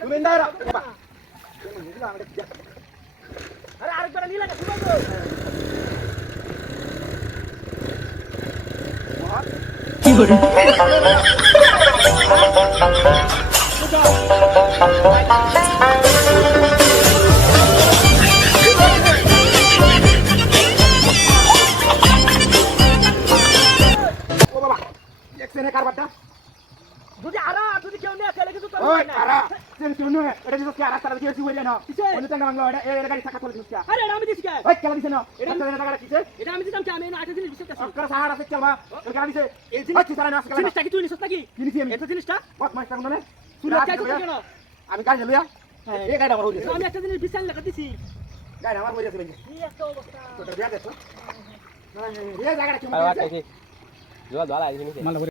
তুমি ইন্দারা আরে আরেকবার নিলা না শুনো কি করে ও বাবা এক্সেনে কারবারটা যদি কেউ নিয়ে খেলে কিন্তু ওই কারা তুমি শুনো এটা দিছো কি আর রাস্তা দিয়ে কি হইলো না বলে তো না বাংলা এটা গাড়ি চাকা চলে দিছো আরে এটা আমি দিছি কে ওই কেলা দিছ না এটা না টাকা কিছে এটা আমি দিতাম কি আমি না 8 দিন বিশ্বাস করছি অক্কর সাহারা আছে চলবা এটা গাড়ি দিছে এই ওই চালা না আসলে জিনিসটা কি তুই নিছস নাকি কিনেছি আমি এটা জিনিসটা কত মাস টাকা না তুই চাইছিস কেন আমি গাড়ি লইয়া হ্যাঁ এই গাড়ি আমার হইছে আমি একটা জিনিস বিশাল লাগা দিছি গাড়ি আমার হইছে ভাই কি একটা অবস্থা তো বিয়া দেখো এই জায়গাটা কি Ay, va, que sí. Yo, dale, ahí,